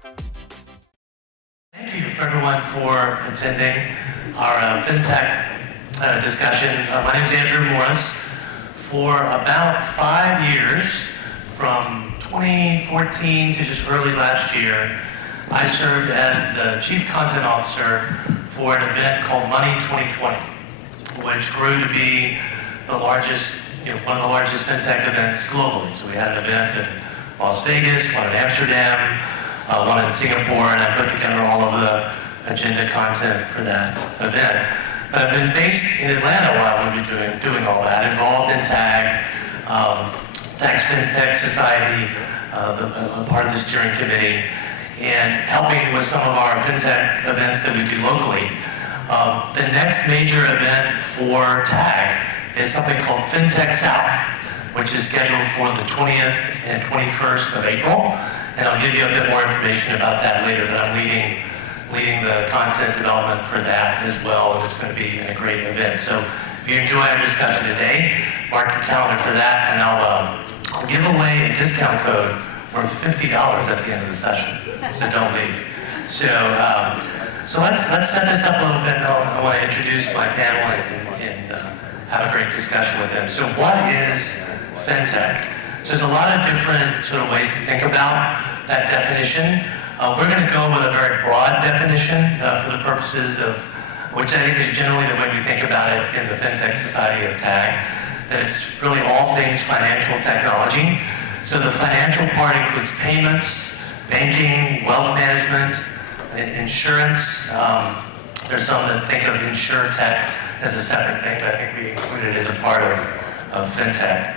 Thank you everyone for attending our FinTech discussion. My name is Andrew Morris. For about 5 years, from 2014 to just early last year, I served as the Chief Content Officer for an event called Money 2020, which grew to be the largest, one of the largest FinTech events globally. So we had an event in Las Vegas, one in Amsterdam, one in Singapore, and I put together all of the agenda content for that event. But I've been based in Atlanta while we've been doing all that, involved in TAG, Tax Fintech Society, a part of the steering committee, and helping with some of our FinTech events that we do locally. The next major event for TAG is something called Fintech South, which is scheduled for the 20th and 21st of April. And I'll give you a bit more information about that later, but I'm leading the content development for that as well, and it's going to be a great event. So if you enjoy our discussion today, mark your calendar for that, and I'll give away a discount code worth $50 at the end of the session, so don't leave. So let's set this up a little bit. I want to introduce my panel and have a great discussion with them. So what is FinTech? So there's a lot of different sort of ways to think about that definition. We're going to go with a very broad definition for the purposes of, which I think is generally the way we think about it in the FinTech Society of TAG, that it's really all things financial technology. So the financial part includes payments, banking, wealth management, insurance. There's some that think of InsurTech as a separate thing, but I think we include it as a part of FinTech.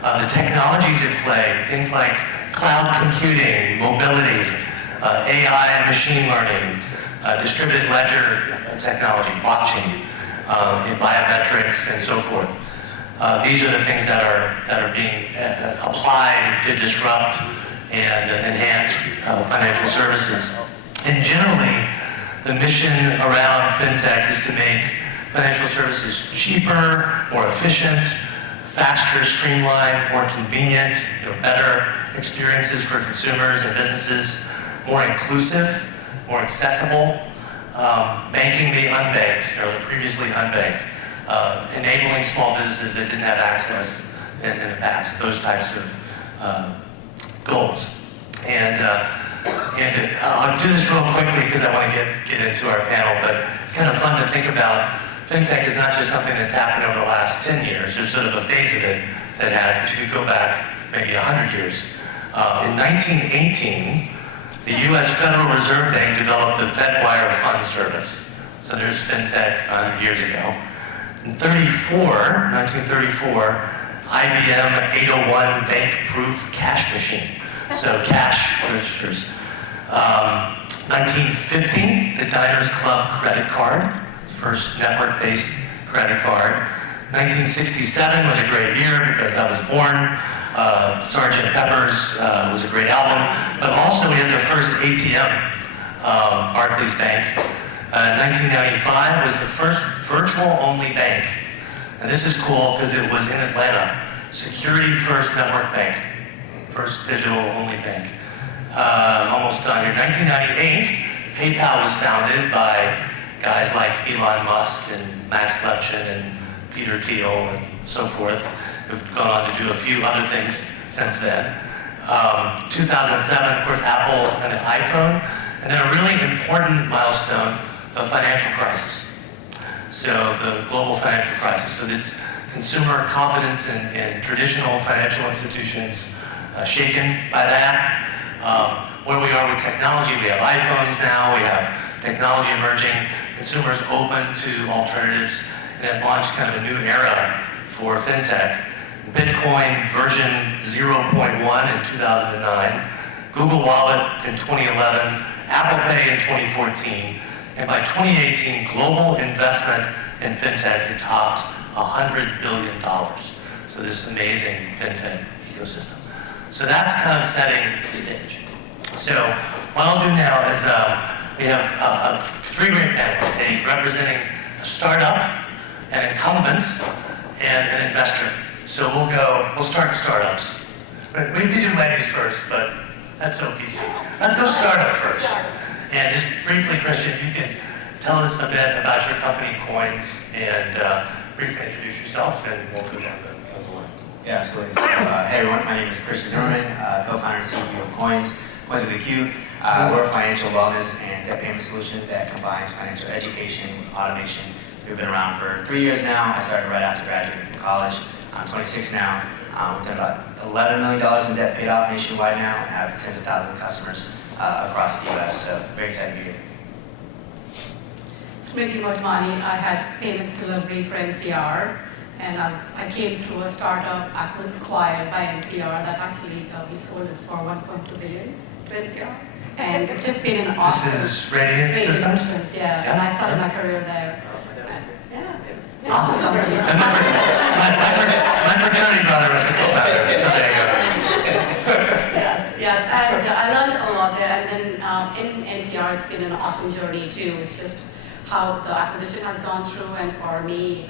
The technologies at play, things like cloud computing, mobility, AI, machine learning, distributed ledger technology, blockchain, biometrics, and so forth. These are the things that are being applied to disrupt and enhance financial services. And generally, the mission around FinTech is to make financial services cheaper, more efficient, faster, streamlined, more convenient, better experiences for consumers and businesses, more inclusive, more accessible, banking the unbanked or the previously unbanked, enabling small businesses that didn't have access in the past, those types of goals. And I'll do this real quickly because I want to get into our panel, but it's kind of fun to think about. FinTech is not just something that's happened over the last 10 years. There's sort of a phase of it that has, but you could go back maybe 100 years. In 1918, the U.S. Federal Reserve Bank developed the FedWire Fund Service. So there's FinTech 100 years ago. In 1934, IBM 801 bank-proof cash machine. So cash registers. 1950, the Diners Club credit card. First network-based credit card. 1967 was a great year because I was born. Sgt. Pepper's was a great album, but also we had the first ATM, Barclays Bank. 1995 was the first virtual-only bank. And this is cool because it was in Atlanta. Security First Network Bank, first digital-only bank. Almost done here. 1998, PayPal was founded by guys like Elon Musk and Max Levchin and Peter Thiel and so forth, who've gone on to do a few other things since then. 2007, of course, Apple and an iPhone, and then a really important milestone, the financial crisis. So the global financial crisis. So this consumer confidence in traditional financial institutions shaken by that. Where we are with technology, we have iPhones now, we have technology emerging, consumers open to alternatives, and it launched kind of a new era for FinTech. Bitcoin version 0.1 in 2009, Google Wallet in 2011, Apple Pay in 2014, and by 2018, global investment in FinTech had topped $100 billion. So this amazing FinTech ecosystem. So that's kind of setting the stage. So what I'll do now is we have three great panels, representing a startup, an incumbent, and an investor. So we'll start with startups. We do ladies first, but That's so PC. Let's go startup first. And just briefly, Christian, if you can tell us a bit about your company, Qoins, and briefly introduce yourself, and we'll go down the board. Yeah, absolutely. So, hey everyone, my name is Christian Zimmerman, co-founder and CEO of Qoins. Qoins with a Q. We're a financial wellness and debt payment solution that combines financial education with automation. We've been around for 3 years now. I started right after graduating from college. I'm 26 now. We've done about $11 million in debt paid off nationwide now and have tens of thousands of customers across the US. So very excited to be here. Smriti Motwani. I had payments delivery for NCR, and I came through a startup acquired by NCR that actually we sold it for $1.2 billion to NCR. And it's just been an awesome. This is Radiant Systems? Yeah. And I started my career there. Yeah, awesome company. My fraternity brother was a co-founder, so there you go. Yes, and I learned a lot there. And then in NCR, it's been an awesome journey too. It's just how the acquisition has gone through, and for me,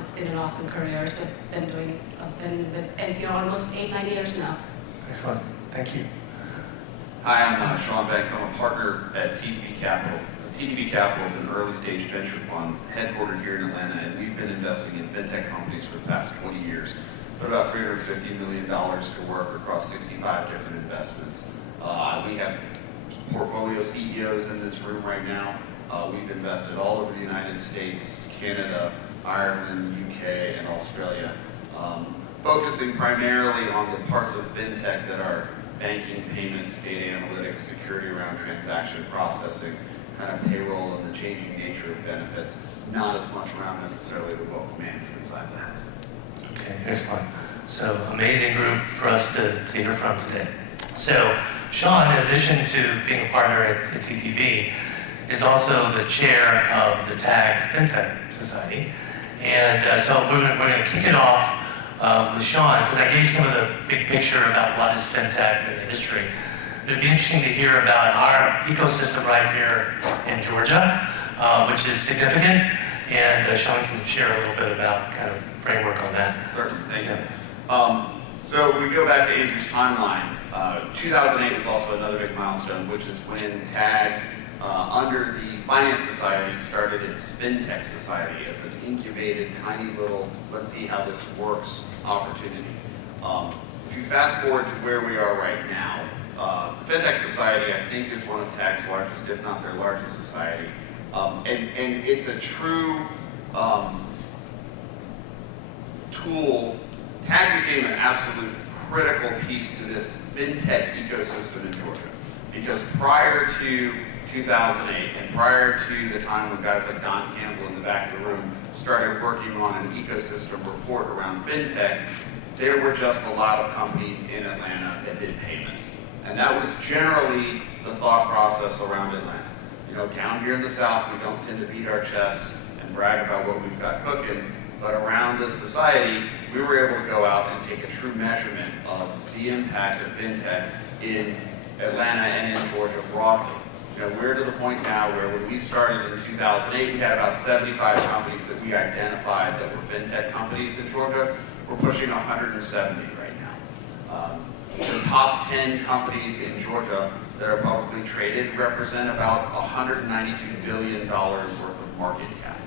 it's been an awesome career. So I've been with NCR almost 8-9 years now. Excellent, thank you. Hi, I'm Sean Banks. I'm a partner at TDB Capital. TDB Capital is an early stage venture fund headquartered here in Atlanta, and we've been investing in fintech companies for the past 20 years. Put about $350 million to work across 65 different investments. We have portfolio CEOs in this room right now. We've invested all over the United States, Canada, Ireland, UK, and Australia, focusing primarily on the parts of fintech that are banking, payments, data analytics, security around transaction processing, kind of payroll and the changing nature of benefits, not as much around necessarily the wealth management side of the house. Okay, excellent. So amazing group for us to hear from today. So Sean, in addition to being a partner at TTB, is also the chair of the TAG Fintech Society. And so we're going to kick it off with Sean, because I gave some of the big picture about what is fintech and the history. It'd be interesting to hear about our ecosystem right here in Georgia, which is significant. And Sean can share a little bit about kind of framework on that. Certainly, thank you. So if we go back to Andrew's timeline, 2008 was also another big milestone, which is when TAG, under the Finance Society, started its Fintech Society as an incubated, tiny little, let's see how this works opportunity. If you fast forward to where we are right now, the Fintech Society, I think, is one of TAG's largest, if not their largest society. And it's a true tool. TAG became an absolute critical piece to this fintech ecosystem in Georgia. Because prior to 2008, and prior to the time when guys like Don Campbell in the back of the room started working on an ecosystem report around fintech, there were just a lot of companies in Atlanta that did payments. And that was generally the thought process around Atlanta. You know, down here in the South, we don't tend to beat our chests and brag about what we've got cooking, but around this society, we were able to go out and take a true measurement of the impact of fintech in Atlanta and in Georgia broadly. You know, we're to the point now where when we started in 2008, we had about 75 companies that we identified that were fintech companies in Georgia. We're pushing 170 right now. The top 10 companies in Georgia that are publicly traded represent about $192 billion worth of market cap.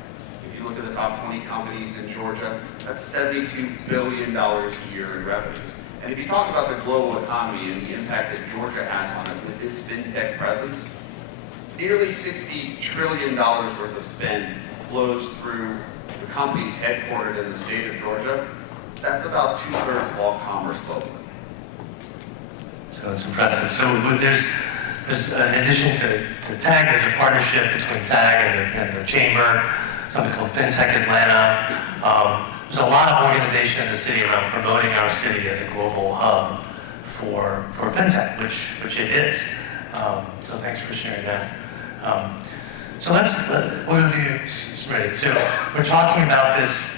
If you look at the top 20 companies in Georgia, that's $72 billion a year in revenues. And if you talk about the global economy and the impact that Georgia has on it with its fintech presence, nearly $60 trillion worth of spend flows through the companies headquartered in the state of Georgia. That's about 2/3 of all commerce globally. So it's impressive. So there's in addition to TAG, there's a partnership between TAG and the Chamber, something called Fintech Atlanta. There's a lot of organization in the city around promoting our city as a global hub for fintech, which it is. So thanks for sharing that. So we're going to do Smriti. So we're talking about this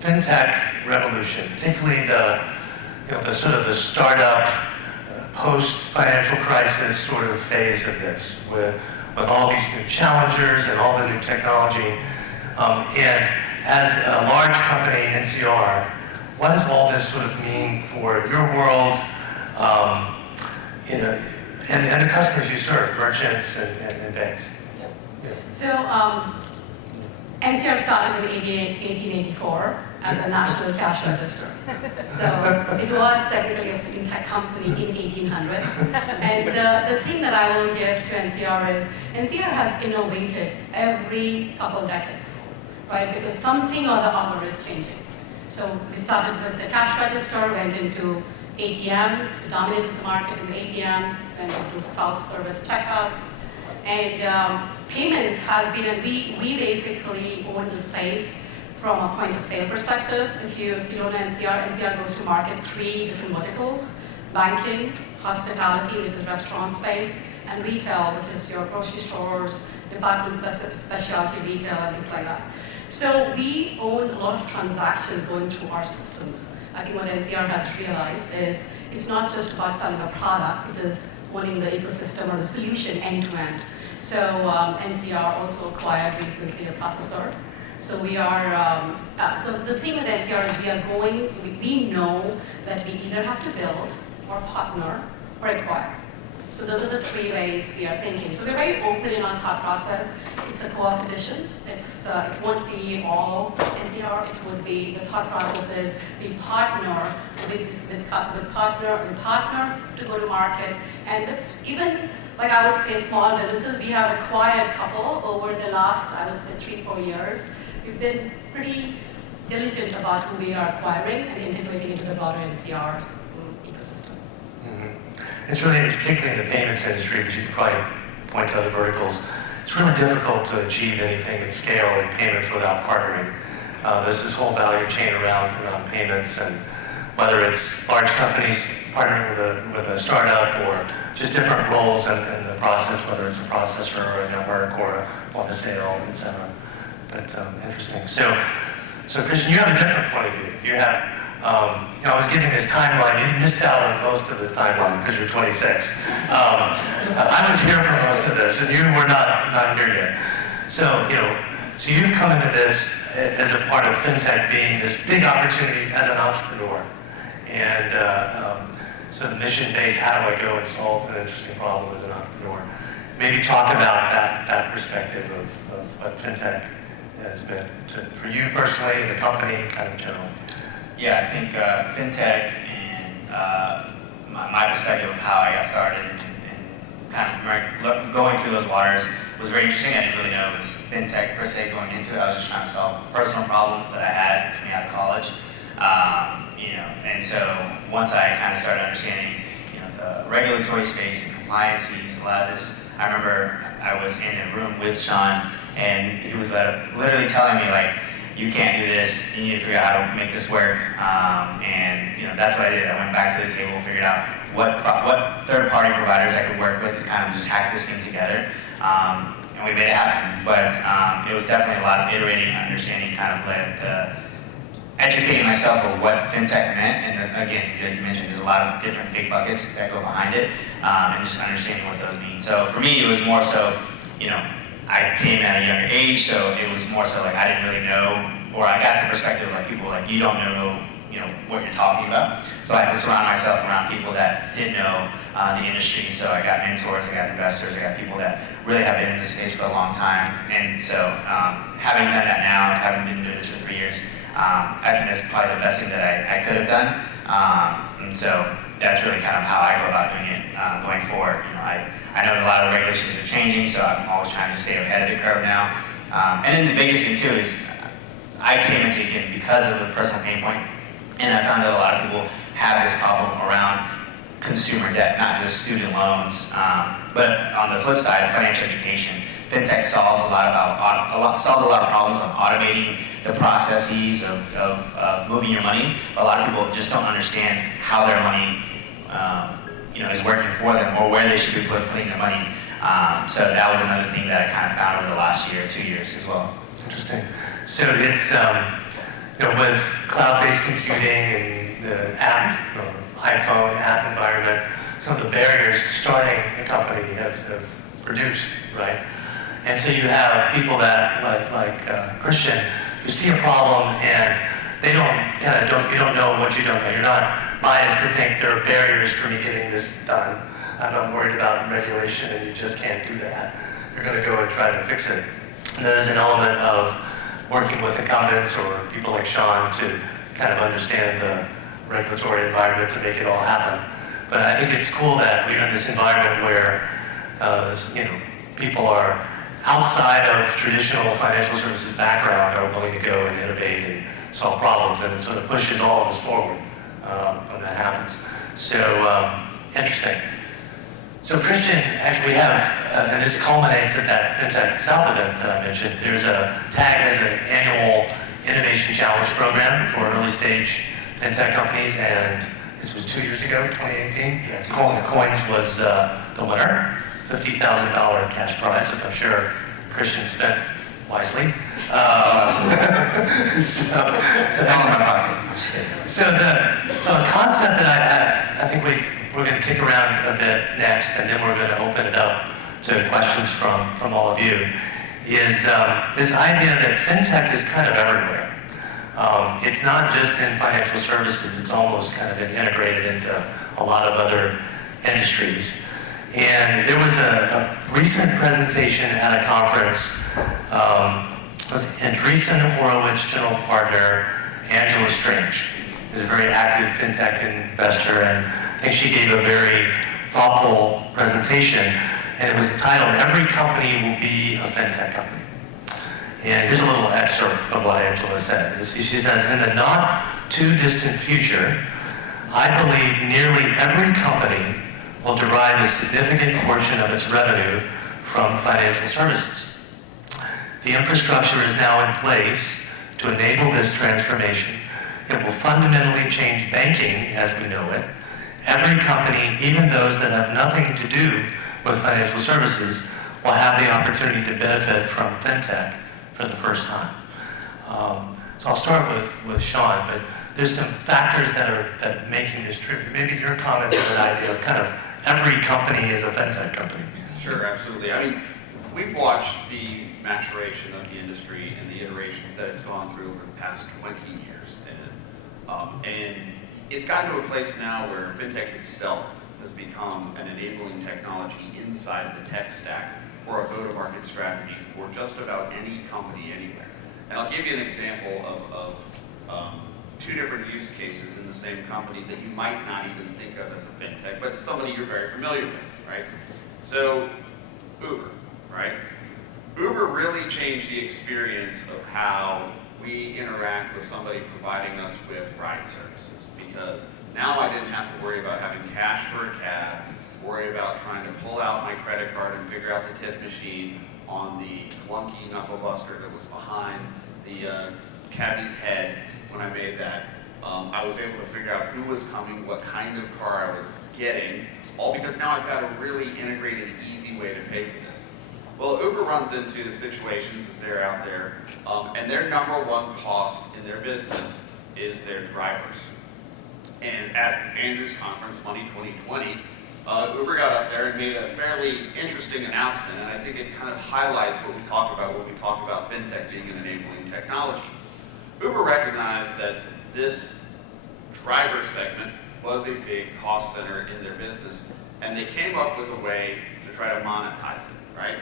fintech revolution, particularly the sort of the startup post-financial crisis sort of phase of this, with all these new challengers and all the new technology. And as a large company, NCR, what does all this sort of mean for your world? And the customers you serve, merchants and banks. Yep. Yeah. So NCR started in 1884 as a national cash register. So it was technically a fintech company in 1800s. And the thing that I will give to NCR is NCR has innovated every couple decades, right? Because something or the other is changing. So we started with the cash register, went into ATMs, dominated the market in ATMs, went into self-service checkouts. And payments has been, and we basically own the space from a point of sale perspective. If you don't know NCR goes to market 3 different verticals: banking, hospitality, which is restaurant space, and retail, which is your grocery stores, department specialty retail, and things like that. So we own a lot of transactions going through our systems. I think what NCR has realized is it's not just about selling a product, it is owning the ecosystem or the solution end to end. So NCR also acquired recently a processor. So we are, so the thing with NCR is we know that we either have to build or partner or acquire. So those are the 3 ways we are thinking. So we're very open in our thought process. It's a co-opetition. It won't be all NCR. It would be, the thought process is we partner with partner to go to market. And it's even, like I would say, small businesses. We have acquired a couple over the last, I would say, 3-4 years. We've been pretty diligent about who we are acquiring and integrating into the broader NCR ecosystem. It's really, particularly in the payments industry, but you could probably point to other verticals, it's really difficult to achieve anything at scale in payments without partnering. There's this whole value chain around payments, and whether it's large companies partnering with a startup or just different roles in the process, whether it's a processor or a network or a point of sale, etc. But interesting. So Christian, you have a different point of view. You have, I was giving this timeline. You missed out on most of this timeline because you're 26. I was here for most of this, and you were not here yet. So so you've come into this as a part of fintech being this big opportunity as an entrepreneur, and so the mission-based, how do I go and solve an interesting problem as an entrepreneur? Maybe talk about that perspective of what fintech has been for you personally, and the company, kind of general. Yeah, I think fintech and my perspective of how I got started and kind of going through those waters was very interesting. I didn't really know it was fintech per se going into it. I was just trying to solve a personal problem that I had coming out of college. And so once I kind of started understanding, the regulatory space, the compliances, a lot of this, I remember I was in a room with Sean, and he was literally telling me, like, you can't do this, you need to figure out how to make this work. And that's what I did. I went back to the table, figured out what third-party providers I could work with to kind of just hack this thing together. And we made it happen. But it was definitely a lot of iterating and understanding, kind of led the educating myself of what fintech meant. And again, like you mentioned, there's a lot of different big buckets that go behind it, and just understanding what those mean. So for me, it was more so, I came at a younger age, so it was more so like I didn't really know, or I got the perspective of like people like, you don't know, what you're talking about. So I had to surround myself around people that did know the industry. So I got mentors, I got investors, I got people that really have been in this space for a long time. And so having done that now, having been doing this for 3 years, I think that's probably the best thing that I could have done. And so that's really kind of how I go about doing it going forward. I know a lot of the regulations are changing, so I'm always trying to stay ahead of the curve now. And then the biggest thing too is I came into it because of the personal pain point, and I found that a lot of people have this problem around consumer debt, not just student loans. But on the flip side, financial education, fintech solves a lot of problems on automating the processes of moving your money. A lot of people just don't understand how their money is working for them, or where they should be putting their money. So that was another thing that I kind of found over the last year, 2 years as well. Interesting. So it's with cloud-based computing and the app, iPhone app environment, some of the barriers to starting a company have reduced, right? And so you have people that like Christian, who see a problem and you don't know what you don't know. You're not biased to think there are barriers for me getting this done. I'm not worried about regulation and you just can't do that. You're going to go and try to fix it. And there's an element of working with incumbents or people like Sean to kind of understand the regulatory environment to make it all happen. But I think it's cool that we're in this environment where people are outside of traditional financial services background are willing to go and innovate and solve problems, and it sort of pushes all of us forward when that happens. So interesting. So Christian, actually we have, and this culminates at that FinTech South event that I mentioned, there's a TAG as an annual innovation challenge program for early stage FinTech companies, and this was 2 years ago, 2018. Yeah, Qoins was the winner, $50,000 cash prize, which I'm sure Christian spent wisely. So the concept that I think we're going to kick around a bit next, and then we're going to open it up to questions from all of you, is this idea that FinTech is kind of everywhere. It's not just in financial services, it's almost kind of integrated into a lot of other industries. And there was a recent presentation at a conference, Andreessen Horowitz general partner, Angela Strange, is a very active FinTech investor, and I think she gave a very thoughtful presentation, and it was entitled, "Every Company Will Be a FinTech Company." And here's a little excerpt of what Angela said. She says, "In the not too distant future, I believe nearly every company will derive a significant portion of its revenue from financial services. The infrastructure is now in place to enable this transformation. It will fundamentally change banking as we know it. Every company, even those that have nothing to do with financial services, will have the opportunity to benefit from FinTech for the first time." So I'll start with Sean, but there's some factors that are making this true. Maybe your comment on that idea of kind of every company is a FinTech company. Sure, absolutely. I mean, we've watched the maturation of the industry and the iterations that it's gone through over the past 20 years. And it's gotten to a place now where FinTech itself has become an enabling technology inside the tech stack for a go-to-market strategy for just about any company anywhere. And I'll give you an example of two different use cases in the same company that you might not even think of as a FinTech, but it's somebody you're very familiar with, right? So Uber, right? Uber really changed the experience of how we interact with somebody providing us with ride services, because now I didn't have to worry about having cash for a cab, worry about trying to pull out my credit card and figure out the tip machine on the clunky knuckle buster that was behind the cabbie's head when I made that. I was able to figure out who was coming, what kind of car I was getting, all because now I've got a really integrated, easy way to pay for this. Well, Uber runs into situations as they're out there, and their number one cost in their business is their drivers. And at Andrew's conference, Money 2020, Uber got up there and made a fairly interesting announcement, and I think it kind of highlights what we talk about when we talk about FinTech being an enabling technology. Uber recognized that this driver segment was a big cost center in their business, and they came up with a way to try to monetize it, right?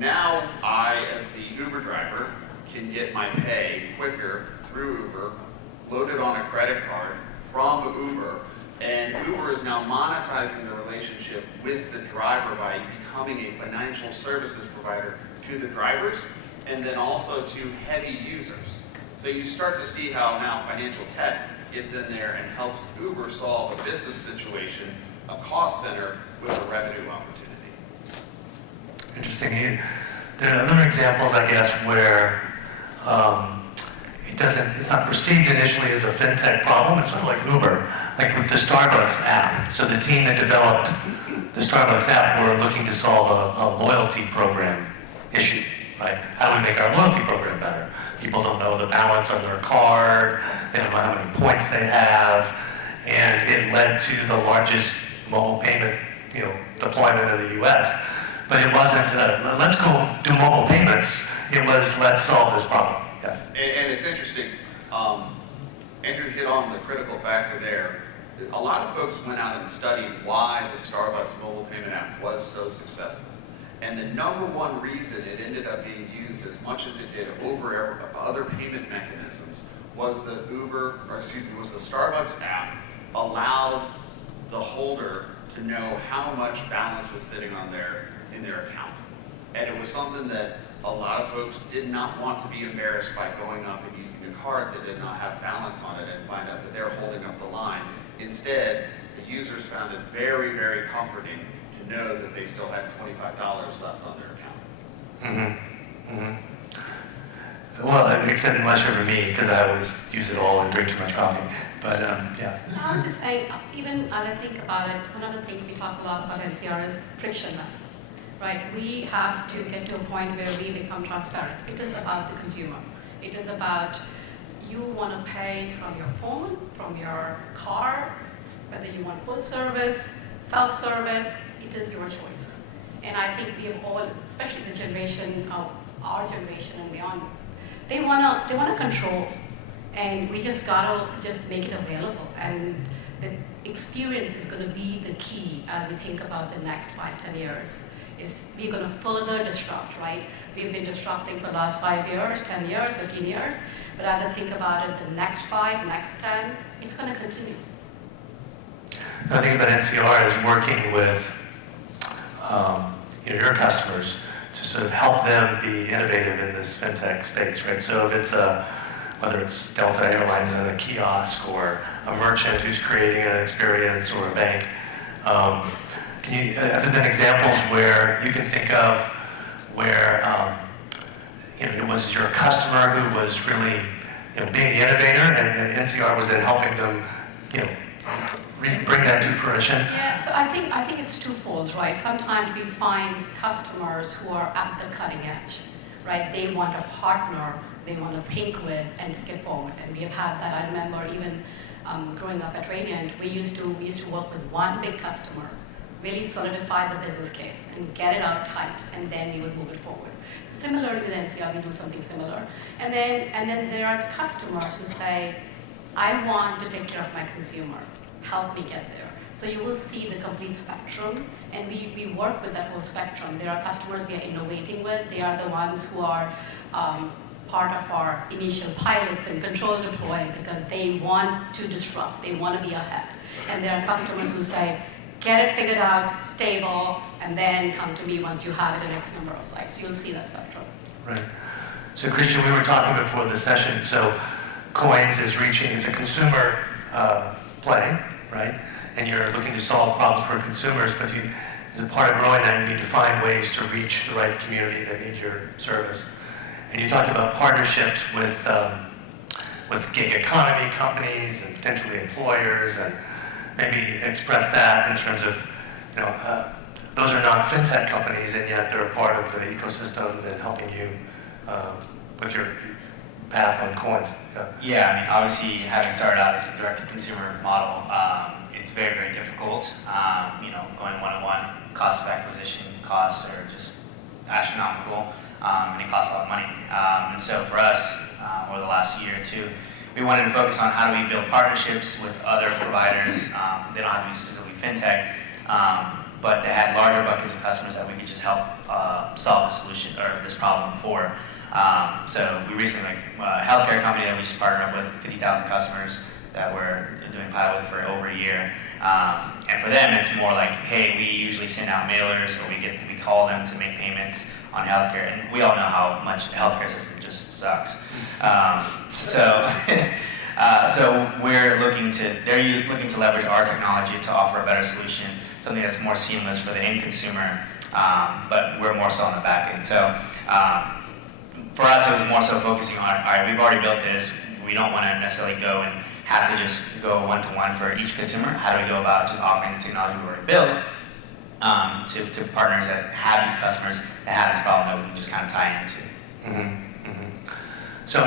Now I, as the Uber driver, can get my pay quicker through Uber, loaded on a credit card from Uber, and Uber is now monetizing the relationship with the driver by becoming a financial services provider to the drivers, and then also to heavy users. So you start to see how now financial tech gets in there and helps Uber solve a business situation, a cost center, with a revenue opportunity. Interesting. There are other examples, I guess, where it's not perceived initially as a FinTech problem. It's sort of like Uber, like with the Starbucks app. So the team that developed the Starbucks app were looking to solve a loyalty program issue, right? How do we make our loyalty program better? People don't know the balance on their card, they don't know how many points they have, and it led to the largest mobile payment, deployment of the U.S. But it wasn't, let's go do mobile payments. It was, let's solve this problem. Yeah. And it's interesting, Andrew hit on the critical factor there. a lot of folks went out and studied why the Starbucks mobile payment app was so successful. And the number one reason it ended up being used as much as it did over other payment mechanisms was the was the Starbucks app allowed the holder to know how much balance was sitting in their account. And it was something that a lot of folks did not want to be embarrassed by going up and using a card that did not have balance on it and find out that they're holding up the line. Instead, the users found it very, very comforting to know that they still had $25 left on their account. Mm-hmm. Mm-hmm. Well, except unless you're for me, because I always use it all and drink too much coffee. But yeah. I'll just say, even as I think about it, one of the things we talk a lot about NCR is frictionless, right? We have to get to a point where we become transparent. It is about the consumer. It is about you want to pay from your phone, from your car, whether you want full service, self-service, it is your choice. And I think we have all, especially the generation of our generation and beyond, they wanna control, and we just gotta make it available. And the experience is gonna be the key as we think about the next 5-10 years. We're gonna further disrupt, right? We've been disrupting for the last 5 years, 10 years, 15 years. But as I think about it, the next 5, next 10, it's going to continue. I think about NCR as working with your customers to sort of help them be innovative in this fintech space, right? So if it's whether it's Delta Airlines in a kiosk or a merchant who's creating an experience or a bank, have there been examples where you can think of where it was your customer who was really, being the innovator, and NCR was then helping them, bring that to fruition? Yeah, so I think it's twofold, right? Sometimes we find customers who are at the cutting edge, right? They want a partner they want to think with and get forward. And we have had that. I remember even growing up at Radiant, we used to work with one big customer, really solidify the business case and get it out tight, and then we would move it forward. So similarly with NCR, we do something similar. And then there are customers who say, I want to take care of my consumer. Help me get there. So you will see the complete spectrum, and we work with that whole spectrum. There are customers we are innovating with. They are the ones who are part of our initial pilots and control deploy because they want to disrupt. They want to be ahead. And there are customers who say, get it figured out, stable, and then come to me once you have it in X number of sites. You'll see that spectrum. Right. So Christian, we were talking before the session. So Qoins is reaching as a consumer play, right? And you're looking to solve problems for consumers, but as a part of growing that, you need to find ways to reach the right community that needs your service. And you talked about partnerships with gig economy companies and potentially employers, and maybe express that in terms of, those are not fintech companies, and yet they're a part of the ecosystem and helping you with your path on Qoins. Yeah, I mean, obviously, having started out as a direct-to-consumer model, it's very, very difficult. Going one-on-one, cost of acquisition costs are just astronomical, and it costs a lot of money. And so for us, over the last year or two, we wanted to focus on how do we build partnerships with other providers. They don't have to be specifically fintech, but they had larger buckets of customers that we could just help solve the solution or this problem for. So we recently, a healthcare company that we just partnered up with, 50,000 customers that we're doing pilot with for over a year. And for them, it's more like, hey, we usually send out mailers, or we call them to make payments on healthcare, and we all know how much the healthcare system just sucks. So they're looking to leverage our technology to offer a better solution, something that's more seamless for the end consumer, but we're more so on the back end. So for us, it was more so focusing on, all right, we've already built this. We don't want to necessarily go and have to just go one-to-one for each consumer. How do we go about just offering the technology we already built to partners that have these customers that have this problem that we can just kind of tie into? Mm-hmm. Mm-hmm. So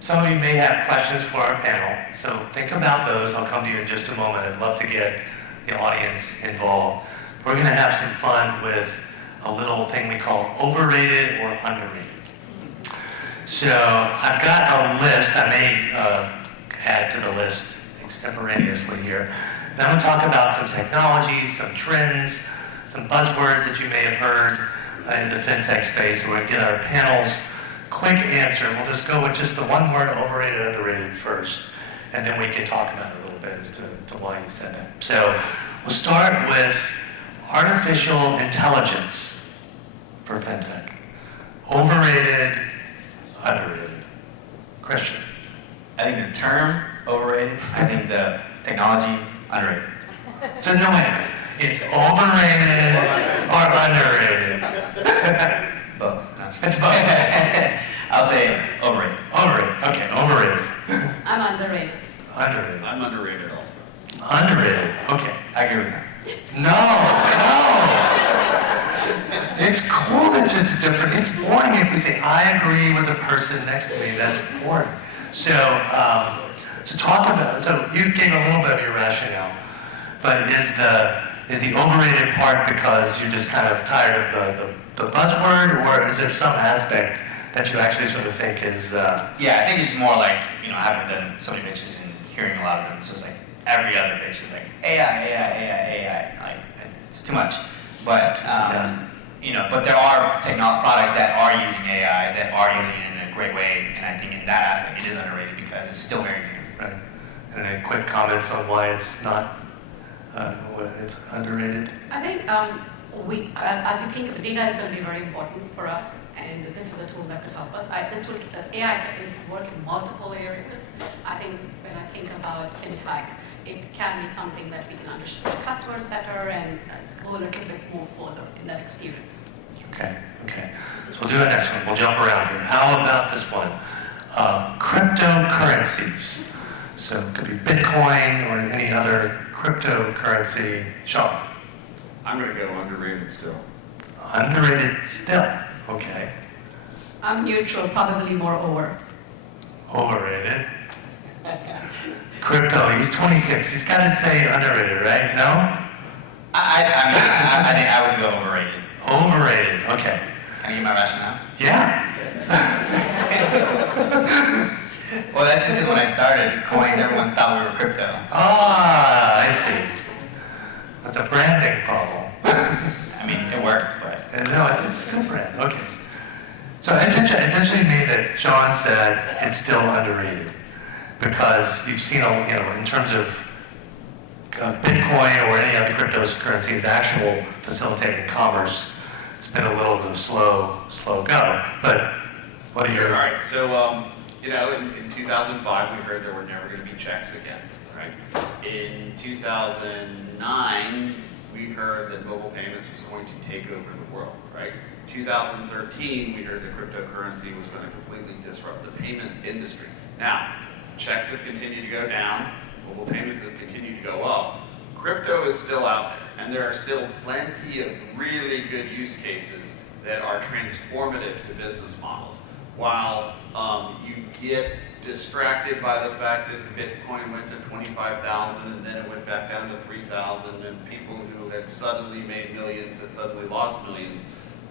some of you may have questions for our panel, so think about those. I'll come to you in just a moment. I'd love to get the audience involved. We're going to have some fun with a little thing we call overrated or underrated. So I've got a list. I may add to the list extemporaneously here. Then we'll talk about some technologies, some trends, some buzzwords that you may have heard in the fintech space. We're going to get our panel's quick answer. We'll just go with just the one word, overrated, underrated first, and then we can talk about it a little bit as to why you said that. So we'll start with artificial intelligence for fintech. Overrated, underrated. Christian. I think the term overrated. I think the technology underrated. So no, wait a minute. It's overrated or underrated? Both. No, It's both. I'll say overrated. Overrated. Okay, overrated. I'm underrated. Underrated. I'm underrated also. Underrated. Okay. I agree with that. No. It's cool that it's different. It's boring if we say, I agree with the person next to me. That's boring. So talk about, so you gave a little bit of your rationale, but is the overrated part because you're just kind of tired of the buzzword, or is there some aspect that you actually sort of think is... Yeah, I think it's more like, having done so many pitches and hearing a lot of them, it's just like every other pitch is like AI. Like, it's too much. But, but there are products that are using AI, that are using it in a great way, and I think in that aspect it is underrated because it's still very new. Right. And any quick comments on why it's not, it's underrated? I think as we think, data is going to be very important for us, and this is a tool that could help us. This tool, AI can work in multiple areas. I think when I think about fintech, it can be something that we can understand customers better and go a little bit more further in that experience. Okay. So we'll do the next one. We'll jump around here. How about this one? Cryptocurrencies. So it could be Bitcoin or any other cryptocurrency. Sean? I'm going to go underrated still. Underrated still. Okay. I'm neutral, probably more over. Overrated. Crypto, he's 26. He's got to say underrated, right? No? I think I was go overrated. Overrated. Okay. Can I give my rationale? Yeah. Well, that's just because when I started Qoins, everyone thought we were crypto. Ah, I see. That's a branding problem. I mean, it worked, but... No, it's good brand. Okay. So it's interesting to me that Sean said it's still underrated because you've seen, in terms of Bitcoin or any other cryptocurrencies, actual facilitating commerce, it's been a little bit of slow go. But what are your... All right, so, in 2005, we heard there were never going to be checks again, right? In 2009, we heard that mobile payments was going to take over the world, right? 2013, we heard that cryptocurrency was going to completely disrupt the payment industry. Now, checks have continued to go down, mobile payments have continued to go up. Crypto is still out there, and there are still plenty of really good use cases that are transformative to business models. While you get distracted by the fact that Bitcoin went to 25,000 and then it went back down to 3,000, and people who had suddenly made millions had suddenly lost millions,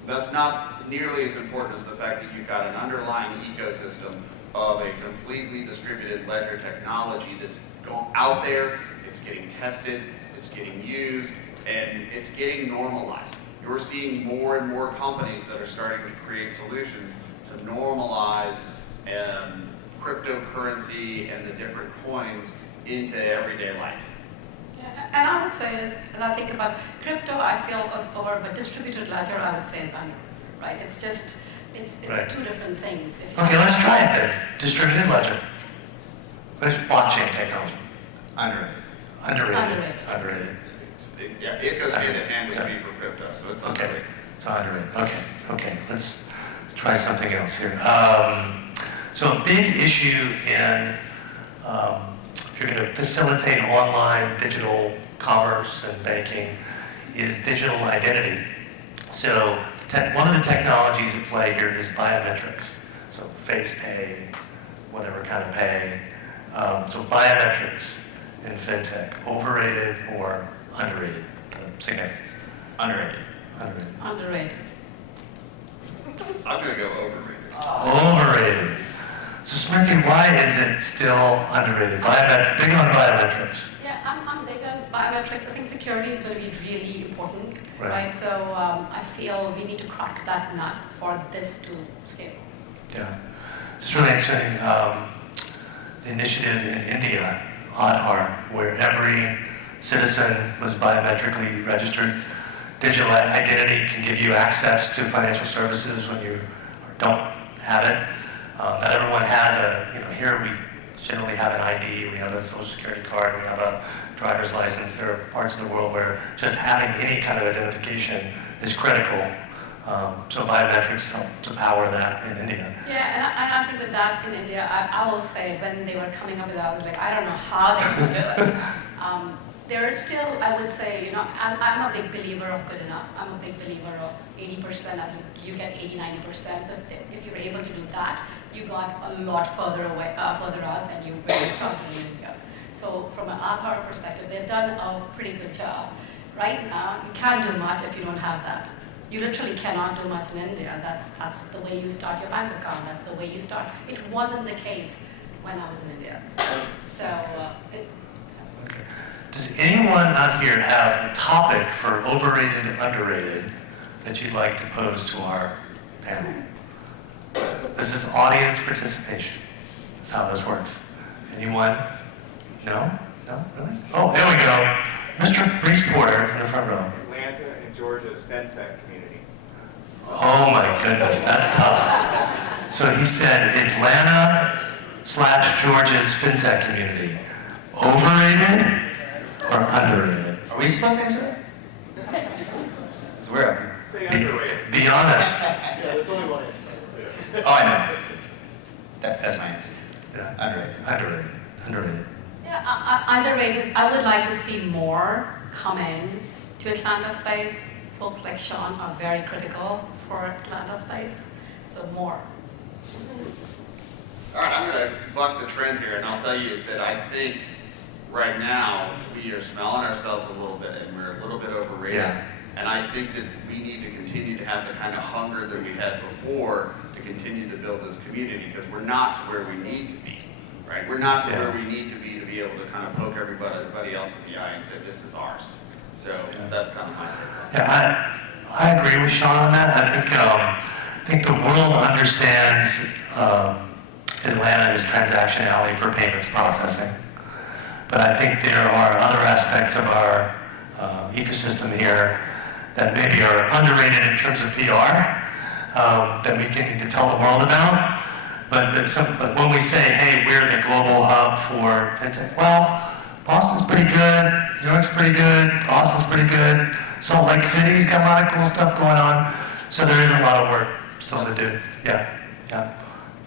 that's not nearly as important as the fact that you've got an underlying ecosystem of a completely distributed ledger technology that's going out there, it's getting tested, it's getting used, and it's getting normalized. You're seeing more and more companies that are starting to create solutions to normalize cryptocurrency and the different coins into everyday life. Yeah, and I would say as I think about crypto, I feel is over, but distributed ledger, I would say is under, right? It's just, it's Right. two different things. Okay, let's try it then. Distributed ledger. Where's blockchain technology? Underrated. Underrated. Underrated. It goes hand in hand with me for crypto, so it's Okay. underrated. It's underrated. Okay. Let's try something else here. So a big issue in if you're going to facilitate online digital commerce and banking is digital identity. So one of the technologies at play here is biometrics. So face pay, whatever kind of pay. So biometrics in fintech, overrated or underrated? The significance. Underrated. Underrated. I'm going to go overrated. Overrated. So Smriti, why is it still underrated? Big on biometrics. Yeah, I'm big on biometrics. I think security is going to be really important, Right. right? So I feel we need to crack that nut for this to scale. Yeah. It's really interesting, the initiative in India, Aadhaar, where every citizen was biometrically registered. Digital identity can give you access to financial services when you don't have it. Not everyone has here we generally have an ID, we have a social security card, we have a driver's license. There are parts of the world where just having any kind of identification is critical. So biometrics help to power that in India. Yeah, and I think with that in India, I will say when they were coming up with that, I was like, I don't know how they can do it. There is still, I would say, I'm a big believer of good enough. I'm a big believer of 80% as you get 80-90%. So if you're able to do that, you got a lot further out than you really started in India. So from an Aadhaar perspective, they've done a pretty good job. Right now, you can't do much if you don't have that. You literally cannot do much in India. That's the way you start your bank account. That's the way you start. It wasn't the case when I was in India. So Okay. Does anyone out here have a topic for overrated and underrated that you'd like to pose to our panel? This is audience participation. That's how this works. Anyone? No? No? Really? Oh, there we go. Mr. Reese Porter in the front row. Atlanta and Georgia's Fintech community. Oh my goodness, that's tough. So he said Atlanta/Georgia's Fintech community. Overrated or underrated? Are we supposed to answer that? It's weird. Say underrated. Be honest. Yeah, there's only one answer. Oh, I know. That's my answer. Yeah. Underrated. Underrated. Underrated. yeah, underrated. I would like to see more come in to Atlanta space. Folks like Sean are very critical for Atlanta space. So more. All right, I'm going to buck the trend here, and I'll tell you that I think right now we are smelling ourselves a little bit, and we're a little bit overrated. Yeah. And I think that we need to continue to have the kind of hunger that we had before to continue to build this community, because we're not where we need to be, right? We're not Yeah. where we need to be able to kind of poke everybody else in the eye and say, this is ours. So that's kind of my take. Yeah, I agree with Sean on that. I think the world understands Atlanta is transactionality for payments processing. But I think there are other aspects of our ecosystem here that maybe are underrated in terms of PR that we can need to tell the world about. But when we say, hey, we're the global hub for fintech, well, Boston's pretty good, New York's pretty good, Austin's pretty good, Salt Lake City's got a lot of cool stuff going on. So there is a lot of work still to do. Yeah.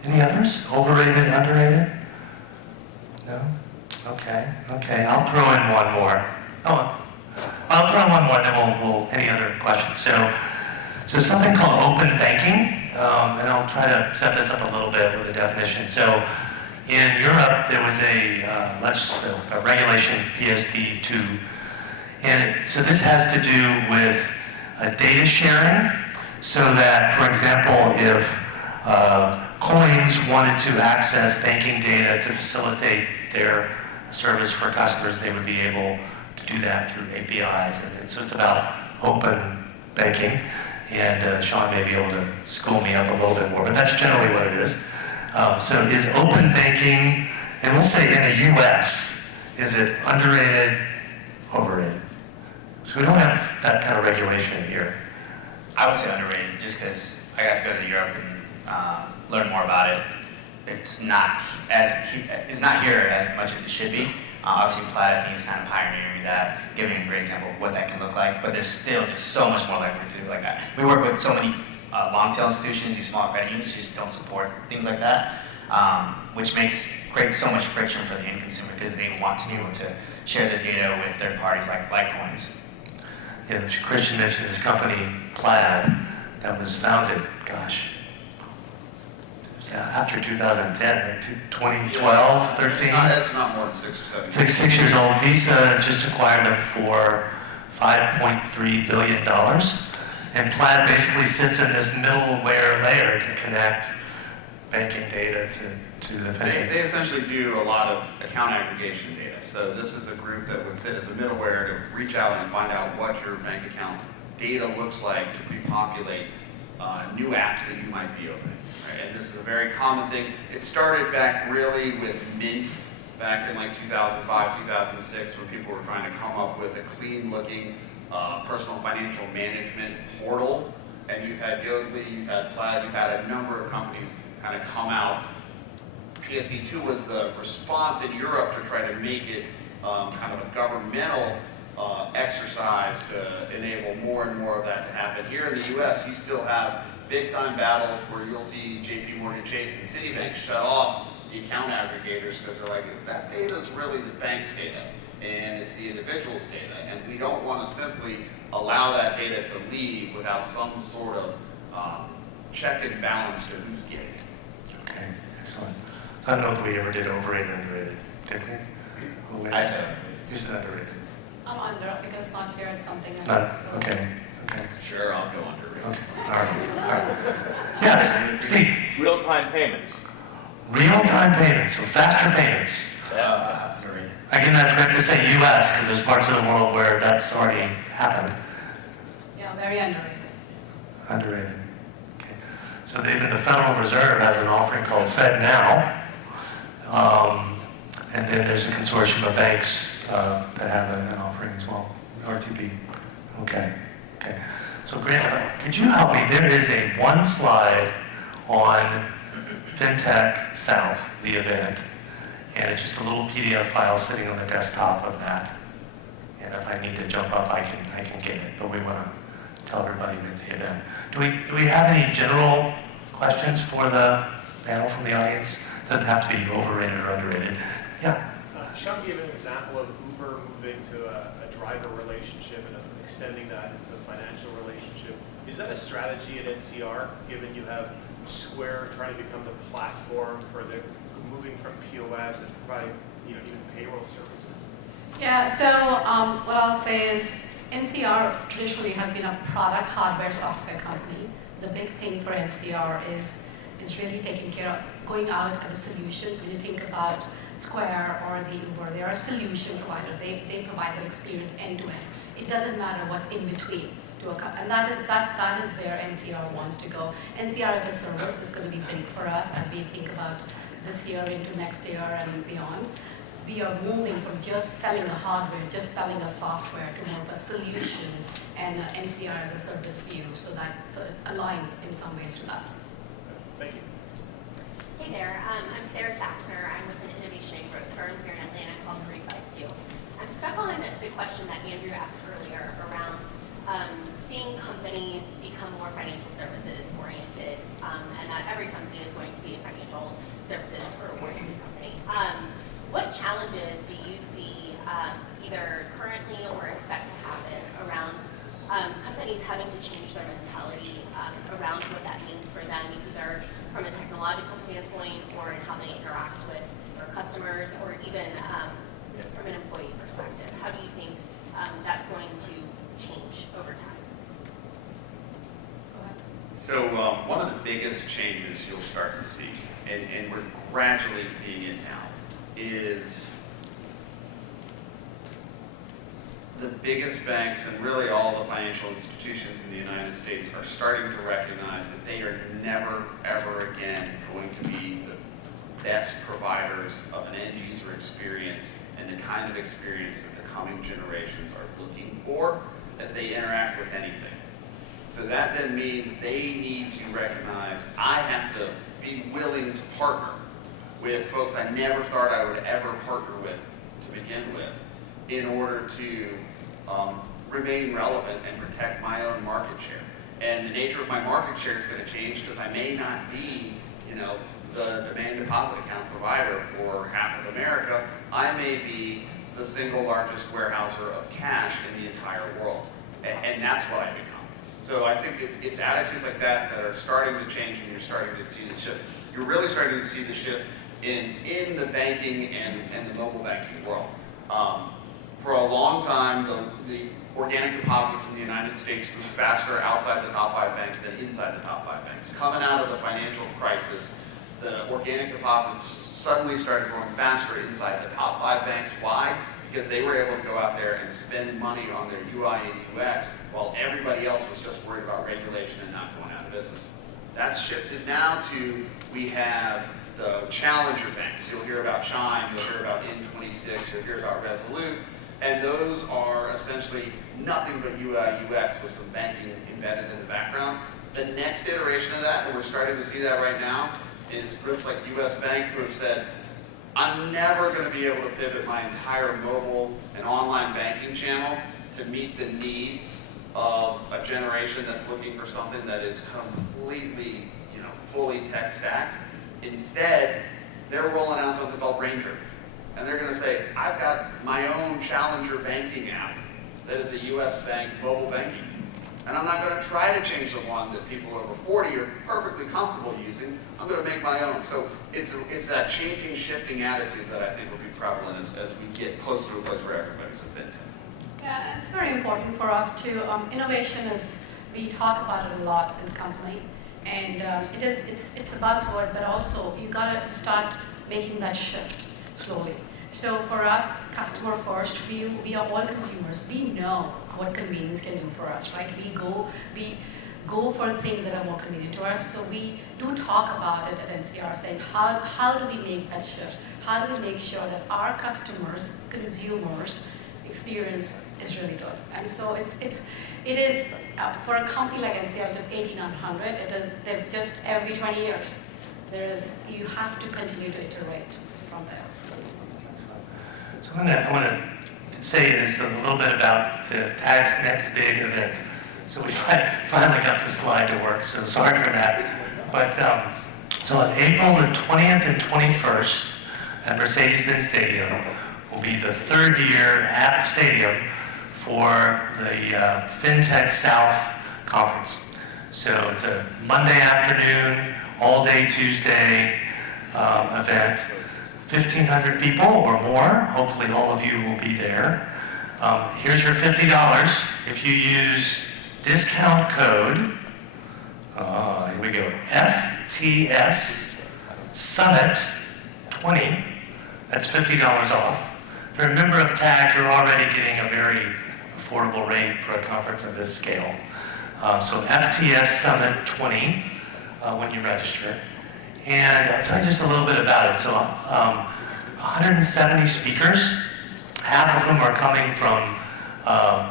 Any others? Overrated, underrated? No? Okay. I'll throw in one more. I'll throw in one more, then we'll any other questions. So something called open banking, and I'll try to set this up a little bit with a definition. So in Europe, there was a regulation, PSD2, and so this has to do with data sharing, so that, for example, if Qoins wanted to access banking data to facilitate their service for customers, they would be able to do that through APIs. And so it's about open banking. And Sean may be able to school me up a little bit more, but that's generally what it is. So is open banking, and we'll say in the US, is it underrated, overrated? So we don't have that kind of regulation here. I would say underrated, just because I got to go to Europe and learn more about it. It's not here as much as it should be. Obviously, Plaid, I think, is kind of pioneering that, giving a great example of what that can look like. But there's still just so much more like we do. Like we work with so many long-tail institutions, these small credit unions just don't support things like that, which creates so much friction for the end consumer because they want to be able to share their data with third parties like Qoins. Yeah, Christian mentioned this company, Plaid, that was founded, after 2010, like 2012, 13. It's not more than 6 or 7 It's like 6 years old. Visa just acquired them for $5.3 billion. And Plaid basically sits in this middleware layer to connect banking data to the fintech? They essentially do a lot of account aggregation data. So this is a group that would sit as a middleware to reach out and find out what your bank account data looks like to pre-populate new apps that you might be opening. Right? And this is a very common thing. It started back really with Mint back in like 2005, 2006, when people were trying to come up with a clean-looking personal financial management portal. And you've had Yodlee, you've had Plaid, you've had a number of companies kind of come out. PSE2 was the response in Europe to try to make it kind of a governmental exercise to enable more and more of that to happen. Here in the US, you still have big time battles where you'll see JP Morgan Chase and Citibank shut off the account aggregators because they're like, that data is really the bank's data and it's the individual's data. And we don't want to simply allow that data to leave without some sort of check and balance to who's getting it. Okay, excellent. I don't know if we ever did overrated or underrated, did we? I said You said underrated. I'm under because it's not here. It's something. Okay. Sure, I'll go under it. Okay, all right. Yes, Steve. Real-time payments. Real-time payments, so faster payments. underrated. I can that's meant to say U.S. because there's parts of the world where that's already happened. Yeah, very underrated. Underrated. Okay. So even the Federal Reserve has an offering called FedNow, and then there's a consortium of banks that have an offering as well. RTP. Okay. So Grant, could you help me? There is a one slide on Fintech South, the event, and it's just a little PDF file sitting on the desktop of that. And if I need to jump up, I can get it. But we want to tell everybody with the event. Do we have any general questions for the panel from the audience? Doesn't have to be overrated or underrated. Yeah. Sean gave an example of Uber moving to a driver relationship and extending that into a financial relationship. Is that a strategy at NCR, given you have Square trying to become the platform for the moving from POS and providing, even payroll services? Yeah. So what I'll say is NCR traditionally has been a product, hardware, software company. The big thing for NCR is really taking care of going out as a solution. So when you think about Square or the Uber, they are a solution provider. They provide the experience end to end. It doesn't matter what's in between. And that is where NCR wants to go. NCR as a service is going to be big for us as we think about this year into next year and beyond. We are moving from just selling a hardware, just selling a software to more of a solution and NCR as a service view. So it aligns in some ways to that. Thank you. Hey there, I'm Sarah Saxner. I'm with an innovation and growth firm here in Atlanta called 352. I'm stuck on the question that Andrew asked earlier around seeing companies become more financial services oriented, and not every company is going to be a financial services or oriented company. What challenges do you see either currently or expect to happen around companies having to change their mentality around what that means for them, either from a technological standpoint or in how they interact with their customers, or even from an employee perspective? How do you think that's going to change over time? So one of the biggest changes you'll start to see, and we're gradually seeing it now, is the biggest banks and really all the financial institutions in the United States are starting to recognize that they are never, ever again going to be the best providers of an end user experience and the kind of experience that the coming generations are looking for as they interact with anything. So that then means they need to recognize I have to be willing to partner with folks I never thought I would ever partner with to begin with in order to remain relevant and protect my own market share. And the nature of my market share is going to change because I may not be, the demand deposit account provider for half of America. I may be the single largest warehouser of cash in the entire world. And that's what I become. So I think it's attitudes like that that are starting to change, and you're starting to see the shift. You're really starting to see the shift in the banking and the mobile banking world. For a long time, the organic deposits in the United States grew faster outside the top 5 banks than inside the top 5 banks. Coming out of the financial crisis, the organic deposits suddenly started growing faster inside the top 5 banks. Why? Because they were able to go out there and spend money on their UI and UX while everybody else was just worried about regulation and not going out of business. That's shifted now to, we have the challenger banks. You'll hear about Chime, you'll hear about N26, you'll hear about Resolute, and those are essentially nothing but UI, UX with some banking embedded in the background. The next iteration of that, and we're starting to see that right now, is groups like US Bank who have said, I'm never going to be able to pivot my entire mobile and online banking channel to meet the needs of a generation that's looking for something that is completely, fully tech stack. Instead, they're rolling out something called Ranger. And they're going to say, I've got my own challenger banking app that is a US Bank mobile banking. And I'm not going to try to change the one that people over 40 are perfectly comfortable using. I'm going to make my own. So it's that changing, shifting attitude that I think will be prevalent as we get closer to a place where everybody's a fintech. Yeah, it's very important for us to, innovation is, we talk about it a lot in the company, and it's a buzzword, but also you gotta start making that shift slowly. So for us, customer first view, we are all consumers. We know what convenience can do for us, right? We go for things that are more convenient to us. So we do talk about it at NCR, saying how do we make that shift? How do we make sure that our customers, consumers, experience is really good? And so it is for a company like NCR, just 1,800. They've just every 20 years. You have to continue to iterate from there. So I want to say this a little bit about the TAG's next big event. So we finally got the slide to work, so sorry for that. But so on April the 20th and 21st at Mercedes-Benz Stadium will be the third year at the stadium for the Fintech South Conference. So it's a Monday afternoon, all day Tuesday event. 1,500 people or more. Hopefully all of you will be there. Here's your $50 if you use discount code, here we go, FTS Summit 20. That's $50 off. If you're a member of TAG, you're already getting a very affordable rate for a conference of this scale. So FTS Summit 20 when you register. And I'll tell you just a little bit about it. So 170 speakers, half of them are coming from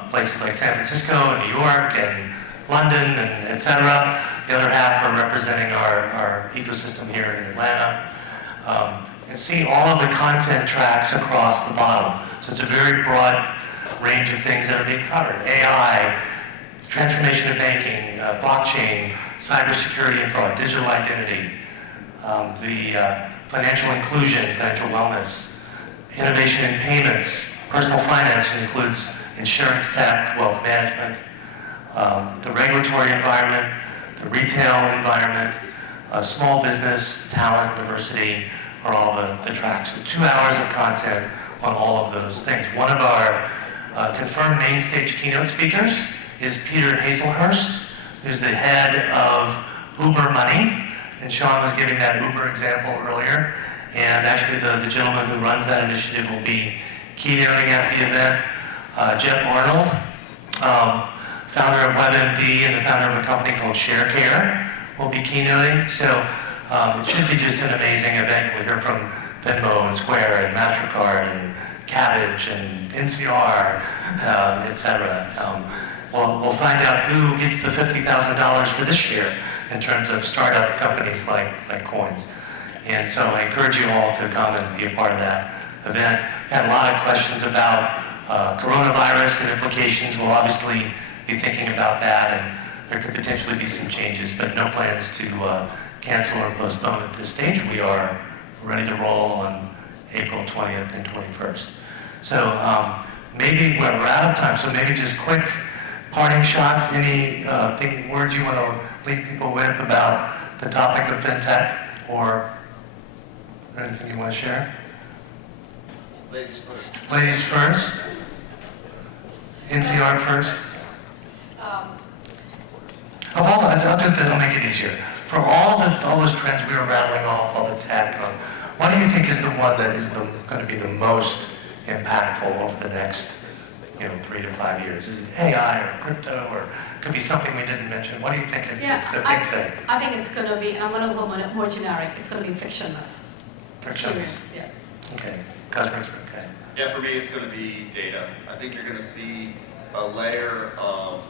places like San Francisco and New York and London and et cetera. The other half are representing our ecosystem here in Atlanta. You can see all of the content tracks across the bottom. So it's a very broad range of things that are being covered. AI, transformation of banking, blockchain, cybersecurity and fraud, digital identity, the financial inclusion, financial wellness, innovation in payments, personal finance includes insurance tech, wealth management, the regulatory environment, the retail environment, small business, talent, diversity are all the tracks. So 2 hours of content on all of those things. One of our confirmed main stage keynote speakers is Peter Hazelhurst, who's the head of Uber Money. And Sean was giving that Uber example earlier. And actually the gentleman who runs that initiative will be keynoting at the event. Jeff Arnold, founder of WebMD and the founder of a company called ShareCare, will be keynoting. So it should be just an amazing event. We hear from Venmo and Square and MasterCard and Cabbage and NCR, et cetera. We'll find out who gets the $50,000 for this year in terms of startup companies like Qoins. And so I encourage you all to come and be a part of that event. I had a lot of questions about coronavirus and implications. We'll obviously be thinking about that, and there could potentially be some changes, but no plans to cancel or postpone at this stage. We are ready to roll on April 20th and 21st. So maybe we're out of time, so maybe just quick parting shots. Any words you want to leave people with about the topic of fintech or anything you want to share? Ladies first. Ladies first. NCR first. I'll make it easier. for all those trends we were rattling off, all the tech, what do you think is the one that is going to be the most impactful over the next 3 to 5 years? Is it AI or crypto, or could be something we didn't mention? What do you think is the big thing? I think it's going to be, and I'm going to go more generic, it's going to be frictionless. Frictionless. Experience, yeah. Okay. Cosmic, okay. Yeah, for me, it's going to be data. I think you're going to see a layer of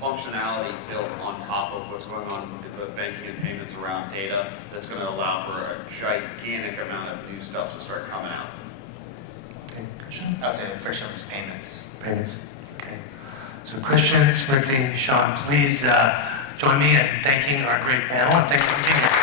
functionality built on top of what's going on with both banking and payments around data that's going to allow for a gigantic amount of new stuff to start coming out. Okay. Christian? I'll say frictionless payments. Payments. Okay. So Christian, Smriti, Sean, please join me in thanking our great panel and thank you for being here.